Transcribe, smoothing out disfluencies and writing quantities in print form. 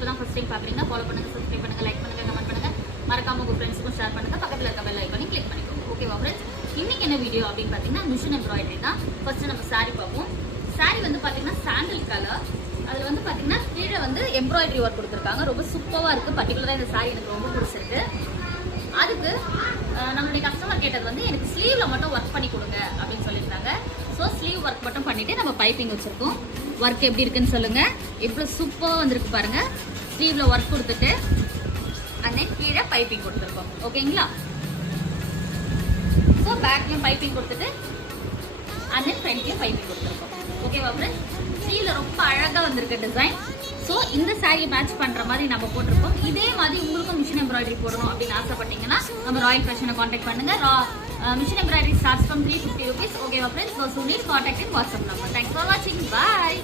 இப்போ தான் first time பார்க்குறீங்க, ஃபாலோ பண்ணுங்கள், சப்ஸ்கிரைப் பண்ணுங்கள், லைக் பண்ணுங்கள், கமெண்ட் பண்ணுங்கள். மறக்காம உங்கள் ஃப்ரெண்ட்ஸுக்கும் ஷேர் பண்ணுங்கள். பக்கத்தில் இருக்க பெல் ஐக்கானே கிளிக் பண்ணிக்கோங்க. ஓகேவா ஃப்ரெண்ட்ஸ்? இன்னைக்கு என்ன வீடியோ அப்படின்னு பார்த்தீங்கன்னா மிஷின் எம்ப்ராய்டரி தான். ஃபர்ஸ்ட் நம்ம சாரி பார்ப்போம். சாரி வந்து பார்த்தீங்கன்னா சாண்டில் கலர். அதில் வந்து பார்த்தீங்கன்னா கீழே வந்து எம்ப்ராய்டரி ஒர்க் கொடுத்துருக்காங்க. ரொம்ப சூப்பராக இருக்குது. பர்டிகுலராக இந்த சாரி எனக்கு ரொம்ப பிடிச்சிருக்கு. அதுக்கு நம்மளுடைய கஸ்டமர் கேட்டது வந்து எனக்கு ஸ்லீவில் மட்டும் ஒர்க் பண்ணி கொடுங்க அப்படின்னு சொல்லியிருந்தாங்க. ஸோ ஸ்லீவ் ஒர்க் மட்டும் பண்ணிவிட்டு நம்ம பைப்பிங் வச்சுருக்கோம். ஒர்க் எப்படி இருக்குன்னு சொல்லுங்கள். எவ்வளோ சூப்பராக வந்திருக்கு பாருங்கள். ஸ்லீவில் ஒர்க் கொடுத்துட்டு அண்ட் கீழே பைப்பிங் கொடுத்துருக்கோம். ஓகேங்களா? ஸோ பேக்லேயும் பைப்பிங் கொடுத்துட்டு அண்ட் தென் ஃப்ரண்ட்லேயும் பைப்பிங் கொடுத்துருக்கோம். ஓகேவா ஃப்ரெண்ட்ஸ்? ஸ்லீவில் ரொம்ப அழகாக வந்திருக்கு டிசைன். ஸோ இந்த சாரியை மேட்ச் பண்ணுற மாதிரி நம்ம போட்டிருக்கோம். இதே மாதிரி உங்களுக்கும் மிஷின் எம்ப்ராய்டரி போடணும் அப்படின்னு ஆசைப்பட்டீங்கன்னா நம்ம ராயல் ஃபேஷனை காண்டாக்ட் பண்ணுங்கள். Machine embroidery starts from 350 rupees. ஓகேவா friends? So need contact in WhatsApp number. Thanks for வாட்சிங். பாய்.